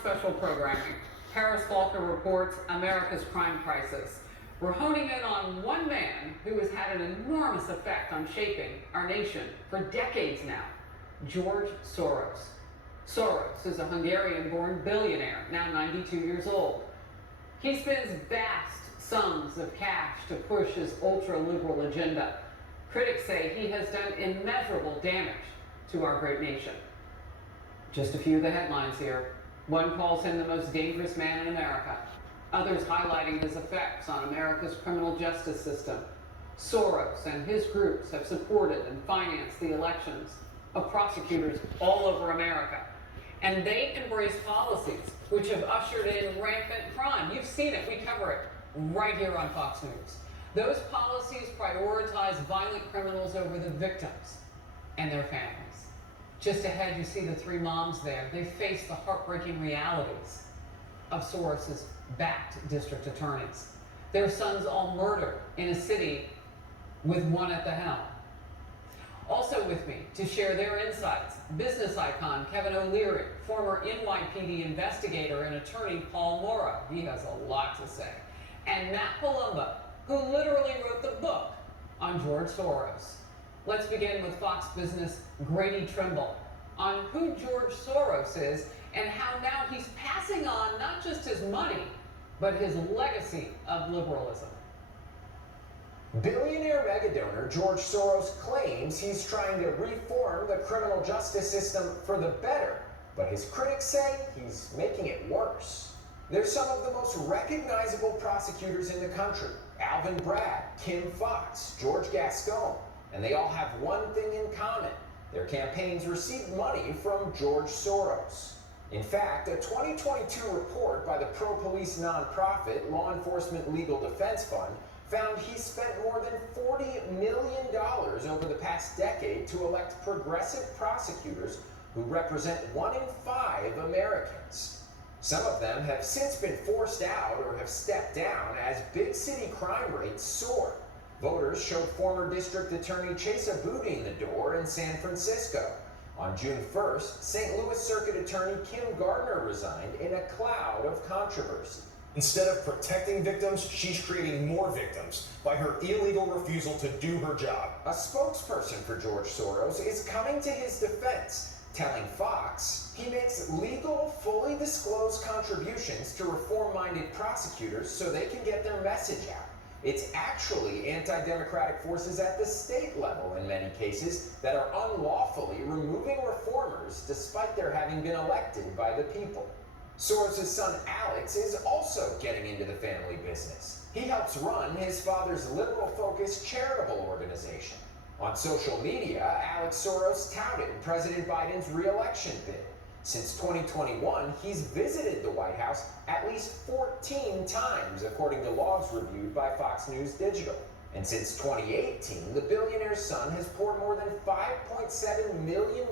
special programming, Harris Faulkner reports America's crime crisis. We're honing in on one man who has had an enormous effect on shaping our nation for decades now, George Soros. Soros is a Hungarian-born billionaire, now 92 years old. He spends vast sums of cash to push his ultra-liberal agenda. Critics say he has done immeasurable damage to our great nation. Just a few of the headlines here. One calls him the most dangerous man in America. Others highlighting his effects on America's criminal justice system. Soros and his groups have supported and financed the elections of prosecutors all over America. And they embrace policies which have ushered in rampant crime. You've seen it. We cover it right here on Fox News. Those policies prioritize violent criminals over the victims and their families. Just ahead, you see the three moms there. They face the heartbreaking realities of Soros's backed district attorneys. Their sons all murdered in a city with one at the helm. Also with me to share their insights, business icon Kevin O'Leary, former NYPD investigator and attorney Paul Morrow. He has a lot to say. And Matt Palumbo, who literally wrote the book on George Soros. Let's begin with Fox Business' Grady Trimble on who George Soros is and how now he's passing on not just his money, but his legacy of liberalism. Billionaire megadonor George Soros claims he's trying to reform the criminal justice system for the better, but his critics say he's making it worse. They're some of the most recognizable prosecutors in the country: Alvin Bragg, Kim Foxx, George Gascon, and they all have one thing in common: their campaigns received money from George Soros. In fact, a 2022 report by the pro-police nonprofit Law Enforcement Legal Defense Fund found he spent more than $40 million over the past decade to elect progressive prosecutors who represent 1 in 5 Americans. Some of them have since been forced out or have stepped down as big city crime rates soar. Voters showed former District Attorney Chesa Boudin the door in San Francisco. On June 1st, St. Louis Circuit Attorney Kim Gardner resigned in a cloud of controversy. Instead of protecting victims, she's creating more victims by her illegal refusal to do her job. A spokesperson for George Soros is coming to his defense, telling Fox he makes legal, fully disclosed contributions to reform-minded prosecutors so they can get their message out. It's actually anti-democratic forces at the state level in many cases that are unlawfully removing reformers despite their having been elected by the people. Soros' son Alex is also getting into the family business. He helps run his father's liberal-focused charitable organization. On social media, Alex Soros touted President Biden's re-election bid. Since 2021, he's visited the White House at least 14 times, according to logs reviewed by Fox News Digital. And since 2018, the billionaire's son has poured more than $5.7 million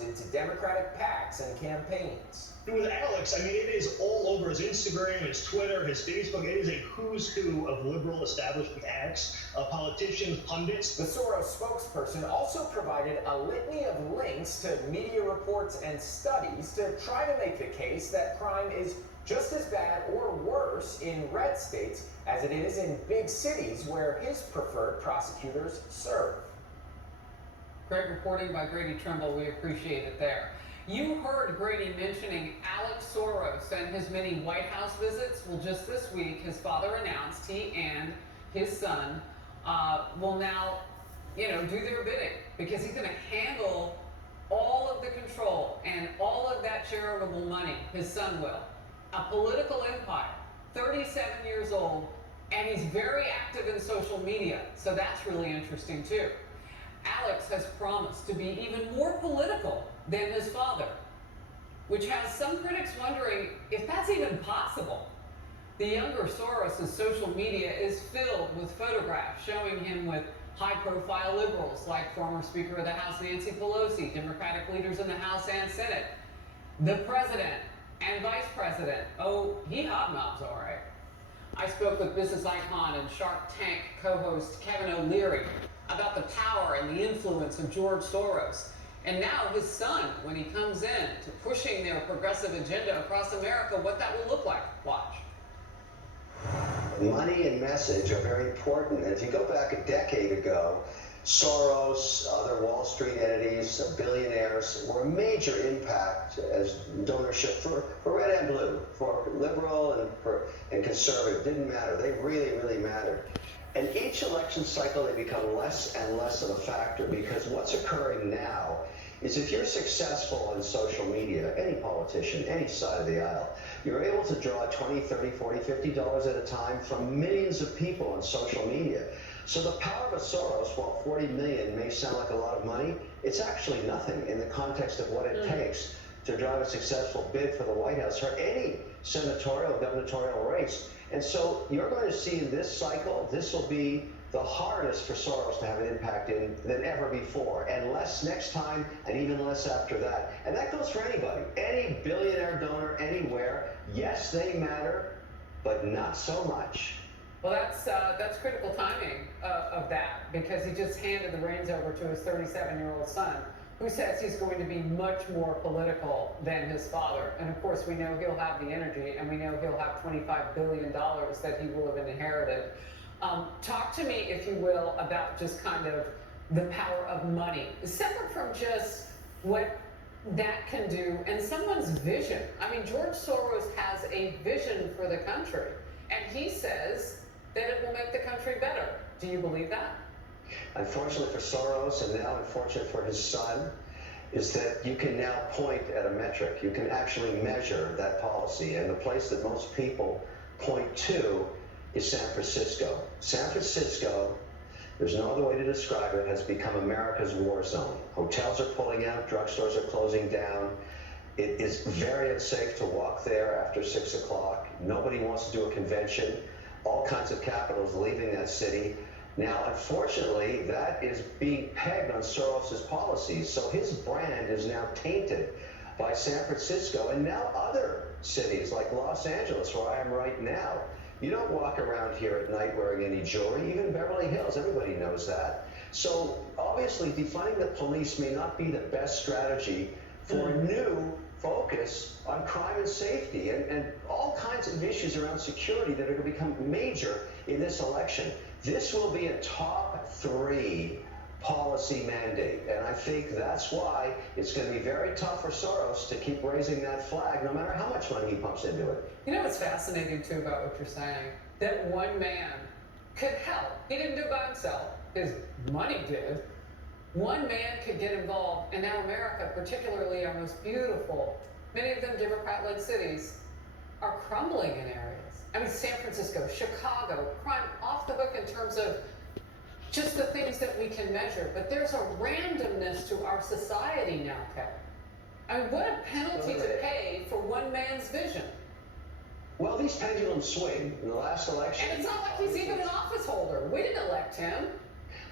into Democratic PACs and campaigns. With Alex, I mean, it is all over his Instagram, his Twitter, his Facebook. It is a who's who of liberal establishment acts, politicians, pundits. The Soros spokesperson also provided a litany of links to media reports and studies to try to make the case that crime is just as bad or worse in red states as it is in big cities where his preferred prosecutors serve. Great reporting by Grady Trimble. We appreciate it there. You heard Grady mentioning Alex Soros and his many White House visits. Well, just this week, his father announced he and his son will now, do their bidding, because he's going to handle all of the control and all of that charitable money. His son will. A political empire, 37 years old, and he's very active in social media, so that's really interesting too. Alex has promised to be even more political than his father, which has some critics wondering if that's even possible. The younger Soros' social media is filled with photographs showing him with high-profile liberals like former Speaker of the House Nancy Pelosi, Democratic leaders in the House and Senate, the president and vice president. Oh, he hobnobs all right. I spoke with business icon and Shark Tank co-host Kevin O'Leary about the power and the influence of George Soros And now his son, when he comes in to pushing their progressive agenda across America, what that will look like. Watch. Money and message are very important. And if you go back a decade ago, Soros, other Wall Street entities, billionaires were a major impact as donorship for red and blue, for liberal and conservative. Didn't matter. They really, really mattered. And each election cycle, they become less and less of a factor, because what's occurring now is if you're successful on social media, any politician, any side of the aisle, you're able to draw $20, $30, $40, $50 at a time from millions of people on social media. So the power of a Soros, while 40 million may sound like a lot of money, it's actually nothing in the context of what it takes to drive a successful bid for the White House or any senatorial, gubernatorial race. And so you're going to see in this cycle, this will be the hardest for Soros to have an impact in than ever before, and less next time, and even less after that. And that goes for anybody, any billionaire donor anywhere. Yes, they matter, but not so much. Well, that's critical timing of that, because he just handed the reins over to his 37-year-old son, who says he's going to be much more political than his father. And of course, we know he'll have the energy, and we know he'll have $25 billion that he will have inherited. Talk to me, if you will, about just kind of the power of money, separate from just what that can do and someone's vision. I mean, George Soros has a vision for the country, and he says that it will make the country better. Do you believe that? Unfortunately for Soros, and now unfortunate for his son, is that you can now point at a metric. You can actually measure that policy. And the place that most people point to is San Francisco. San Francisco, there's no other way to describe it, has become America's war zone. Hotels are pulling out, drugstores are closing down. It is very unsafe to walk there after 6 o'clock. Nobody wants to do a convention. All kinds of capitals leaving that city. Now, unfortunately, that is being pegged on Soros's policies. So his brand is now tainted by San Francisco and now other cities like Los Angeles, where I am right now. You don't walk around here at night wearing any jewelry, even Beverly Hills, everybody knows that. So obviously defunding the police may not be the best strategy for a new focus on crime and safety and all kinds of issues around security that are going to become major in this election. This will be a top 3 policy mandate, and I think that's why it's going to be very tough for Soros to keep raising that flag, no matter how much money he pumps into it. You know what's fascinating, too, about what you're saying? That one man could help. He didn't do it by himself. His money did. One man could get involved, and now America, particularly our most beautiful, many of them Democrat-led cities, are crumbling in areas. I mean, San Francisco, Chicago, crime off the hook in terms of just the things that we can measure. But there's a randomness to our society now, Kevin. I mean, what a penalty to pay for one man's vision. Well, these pendulums swing. In the last election... And it's not like he's even an office holder. We didn't elect him.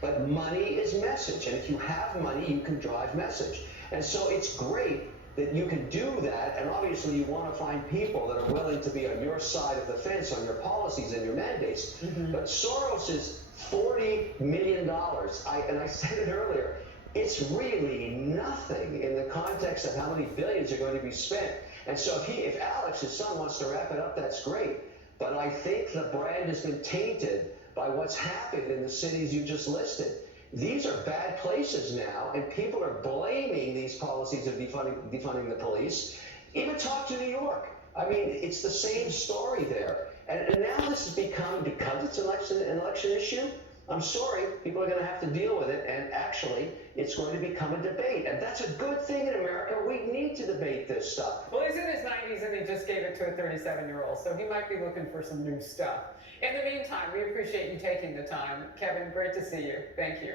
But money is message, and if you have money, you can drive message. And so it's great that you can do that, and obviously you want to find people that are willing to be on your side of the fence on your policies and your mandates. But Soros is $40 million, and I said it earlier, it's really nothing in the context of how many billions are going to be spent. And so if Alex, his son, wants to wrap it up, that's great. But I think the brand has been tainted by what's happened in the cities you just listed. These are bad places now, and people are blaming these policies of defunding the police. Even talk to New York. I mean, it's the same story there. And now this has become, because it's an election issue, I'm sorry, people are going to have to deal with it, and actually, it's going to become a debate. And that's a good thing in America. We need to debate this stuff. Well, he's in his 90s, and he just gave it to a 37-year-old, so he might be looking for some new stuff. In the meantime, we appreciate you taking the time. Kevin, great to see you. Thank you.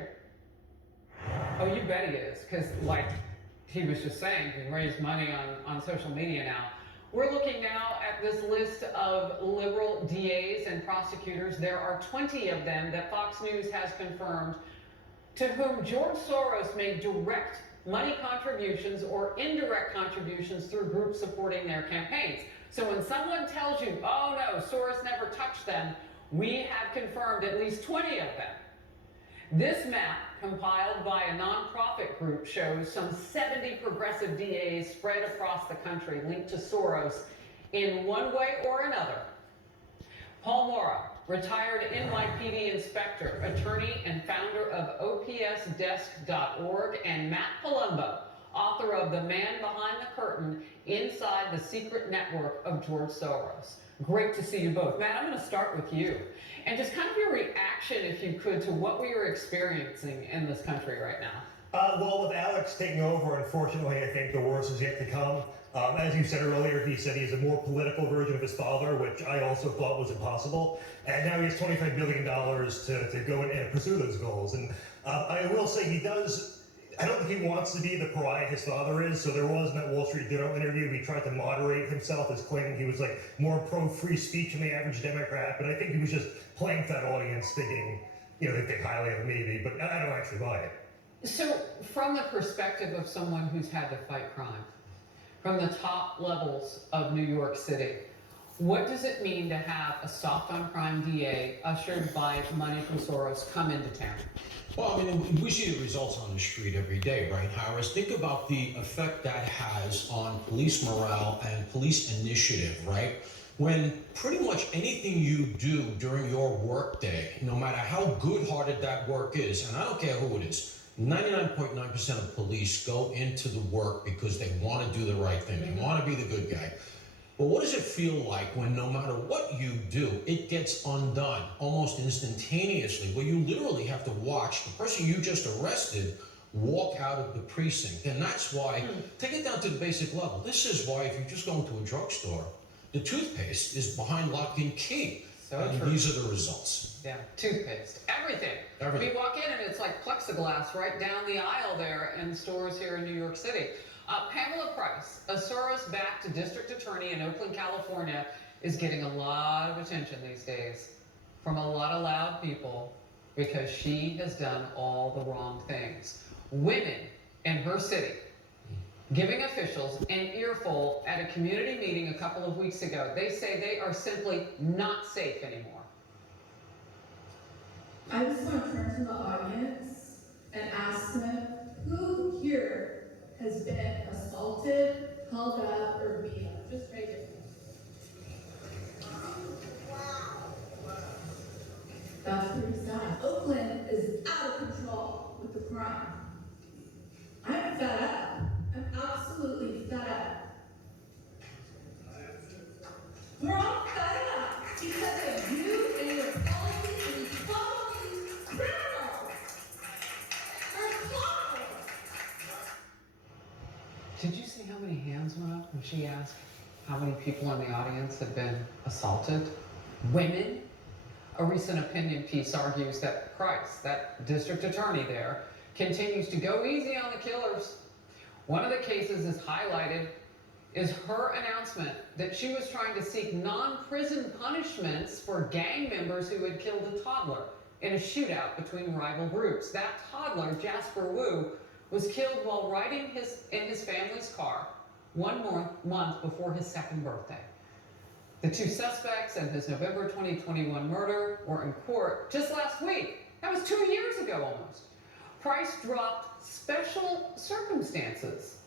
Oh, you bet he is, because like he was just saying, he raised money on social media now. We're looking now at this list of liberal DAs and prosecutors. There are 20 of them that Fox News has confirmed to whom George Soros made direct money contributions or indirect contributions through groups supporting their campaigns. So when someone tells you, oh no, Soros never touched them, we have confirmed at least 20 of them. This map compiled by a nonprofit group shows some 70 progressive DAs spread across the country linked to Soros in one way or another. Paul Mora, retired NYPD inspector, attorney, and founder of OPSdesk.org, and Matt Palumbo, author of The Man Behind the Curtain, Inside the Secret Network of George Soros. Great to see you both. Matt, I'm going to start with you. And just kind of your reaction, if you could, to what we are experiencing in this country right now. Well, with Alex taking over, unfortunately, I think the worst is yet to come. As you said earlier, he said he's a more political version of his father, which I also thought was impossible. And now he has $25 billion to go and pursue those goals. And I will say I don't think he wants to be the pariah his father is. So there was in that Wall Street Journal interview, he tried to moderate himself as claiming he was like more pro-free speech than the average Democrat. But I think he was just playing to that audience thinking, they think highly of him maybe, but I don't actually buy it. So from the perspective of someone who's had to fight crime, from the top levels of New York City, what does it mean to have a soft on crime DA ushered by money from Soros come into town? Well, I mean, we see the results on the street every day, right, Harris? Think about the effect that has on police morale and police initiative, right? When pretty much anything you do during your workday, no matter how good-hearted that work is, and I don't care who it is, 99.9% of police go into the work because they want to do the right thing. They want to be the good guy. But what does it feel like when no matter what you do, it gets undone almost instantaneously, where you literally have to watch the person you just arrested walk out of the precinct? And that's why, take it down to the basic level. This is why if you just go into a drugstore, the toothpaste is behind lock and key. And these are the results. Yeah, toothpaste, everything. We walk in and it's like plexiglass right down the aisle there in stores here in New York City. Pamela Price, a Soros-backed district attorney in Oakland, California, is getting a lot of attention these days from a lot of loud people because she has done all the wrong things. Women in her city giving officials an earful at a community meeting a couple of weeks ago. They say they are simply not safe anymore. I just want to turn to the audience and ask them, who here has been assaulted, held up, or beat up? Just raise your hand. That's pretty sad. Oakland is out of control with the crime. I'm fed up. I'm absolutely fed up. We're all fed up because of you and your policies and these policies. Criminals! They're clowns! Did you see how many hands went up when she asked how many people in the audience had been assaulted? Women? A recent opinion piece argues that Price, that district attorney there, continues to go easy on the killers. One of the cases is highlighted is her announcement that she was trying to seek non-prison punishments for gang members who had killed a toddler in a shootout between rival groups. That toddler, Jasper Wu, was killed while riding in his family's car 1 more month before his 2nd birthday. The 2 suspects in his November 2021 murder were in court just last week. That was 2 years ago almost. Price dropped special circumstances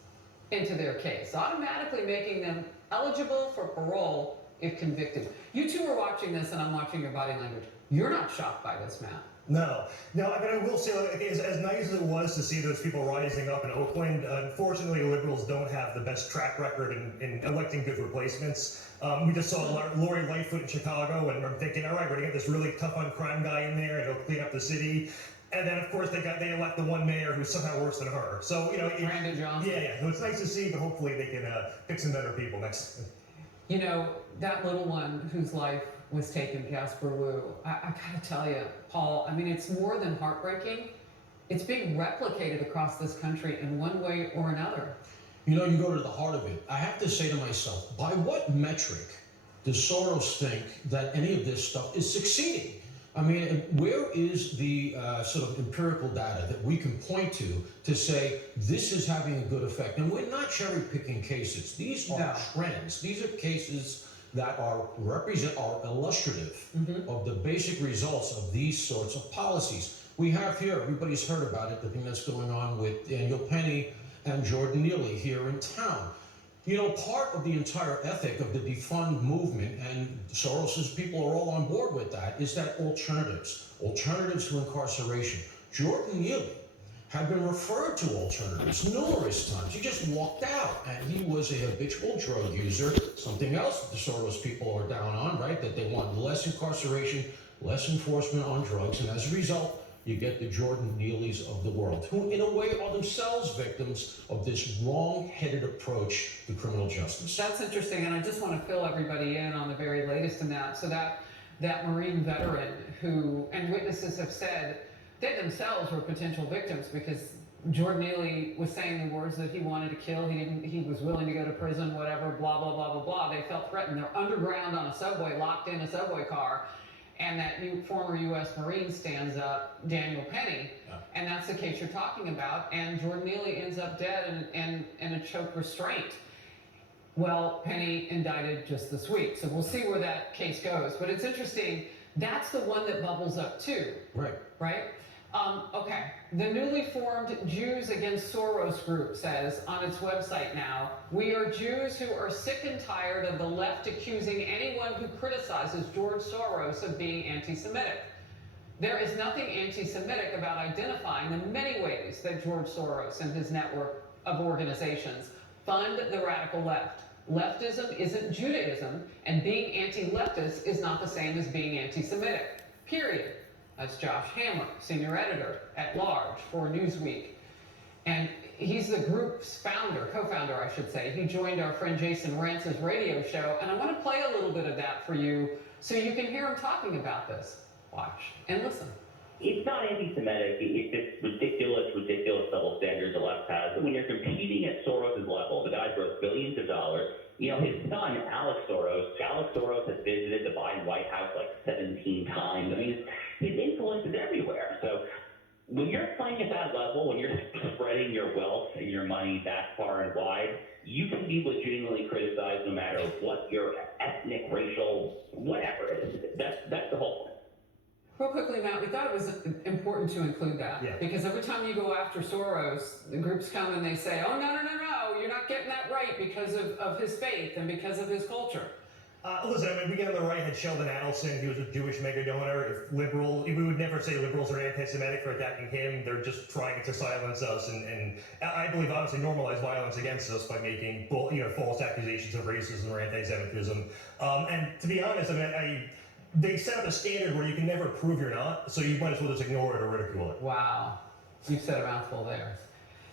into their case, automatically making them eligible for parole if convicted. You two are watching this, and I'm watching your body language. You're not shocked by this, Matt. No. I mean, I will say, as nice as it was to see those people rising up in Oakland, unfortunately, liberals don't have the best track record in electing good replacements. We just saw Lori Lightfoot in Chicago, and I'm thinking, all right, we're gonna get this really tough on crime guy in there, and he'll clean up the city. And then, of course, they elect the one mayor who's somehow worse than her. So, Brandon Johnson. Yeah. So it's nice to see, but hopefully they can pick some better people next. That little one whose life was taken, Jasper Wu, I gotta tell you, Paul, I mean, it's more than heartbreaking. It's being replicated across this country in one way or another. You go to the heart of it. I have to say to myself, by what metric does Soros think that any of this stuff is succeeding? I mean, where is the sort of empirical data that we can point to say this is having a good effect? And we're not cherry-picking cases. These are trends. These are cases that are illustrative of the basic results of these sorts of policies. We have here, everybody's heard about it, the thing that's going on with Daniel Penny and Jordan Neely here in town. You know, part of the entire ethic of the defund movement, and Soros's people are all on board with that, is that alternatives to incarceration. Jordan Neely had been referred to alternatives numerous times. He just walked out, and he was a habitual drug user, something else that the Soros people are down on, right? That they want less incarceration, less enforcement on drugs, and as a result, you get the Jordan Neelys of the world, who in a way are themselves victims of this wrong-headed approach to criminal justice. That's interesting, and I just want to fill everybody in on the very latest in that. So that Marine veteran who, and witnesses have said, they themselves were potential victims because Jordan Neely was saying the words that he wanted to kill. He was willing to go to prison, whatever, blah, blah, blah, blah, blah. They felt threatened. They're underground on a subway, locked in a subway car. And that new former U.S. Marine stands up, Daniel Penny, and that's the case you're talking about. And Jordan Neely ends up dead in a choke restraint. Well, Penny indicted just this week, so we'll see where that case goes. But it's interesting, that's the one that bubbles up too. Right. Right? Okay, the newly formed Jews Against Soros group says on its website now, we are Jews who are sick and tired of the left accusing anyone who criticizes George Soros of being anti-Semitic. There is nothing anti-Semitic about identifying the many ways that George Soros and his network of organizations fund the radical left. Leftism isn't Judaism, and being anti-leftist is not the same as being anti-Semitic, period. That's Josh Hammer, senior editor at large for Newsweek. And he's the group's founder, co-founder, I should say. He joined our friend Jason Rantz's radio show, and I want to play a little bit of that for you so you can hear him talking about this. Watch and listen. It's not anti-Semitic. It's just ridiculous double standards the left has. When you're competing at Soros' level, the guy's worth billions of dollars. You know, his son, Alex Soros has visited the Biden White House like 17 times. I mean, his influence is everywhere. So when you're playing at that level, when you're spreading your wealth and your money that far and wide, you can be legitimately criticized no matter what your ethnic, racial, whatever it is. That's the whole point. Real quickly, Matt, we thought it was important to include that. Yeah. Because every time you go after Soros, the groups come and they say, oh, no, you're not getting that right because of his faith and because of his culture. Listen, I mean, we get on the right had Sheldon Adelson, he was a Jewish mega donor. We would never say liberals are anti-Semitic for attacking him. They're just trying to silence us and I believe honestly normalize violence against us by making false accusations of racism or anti-Semitism. And to be honest, I mean, they set up a standard where you can never prove you're not, so you might as well just ignore it or ridicule it. Wow, you've said a mouthful there.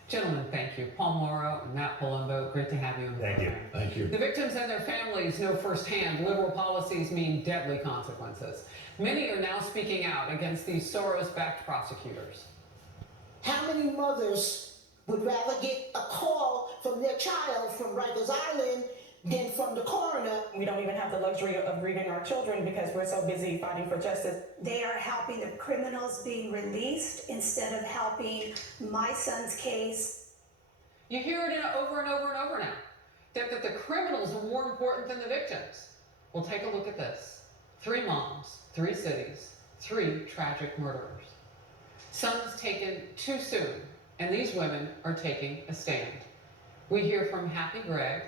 Gentlemen, thank you. Paul Morrow and Matt Palumbo, great to have you on the program. Thank you. The victims and their families know firsthand liberal policies mean deadly consequences. Many are now speaking out against these Soros-backed prosecutors. How many mothers would rather get a call from their child from Rikers Island than from the coroner? We don't even have the luxury of grieving our children because we're so busy fighting for justice. They are helping the criminals being released instead of helping my son's case. You hear it over and over and over now, that the criminals are more important than the victims. Well, take a look at this. 3 moms, 3 cities, 3 tragic murderers. Sons taken too soon, and these women are taking a stand. We hear from Happy Gregg,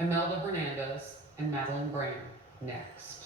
Imelda Hernandez, and Madeline Brand next.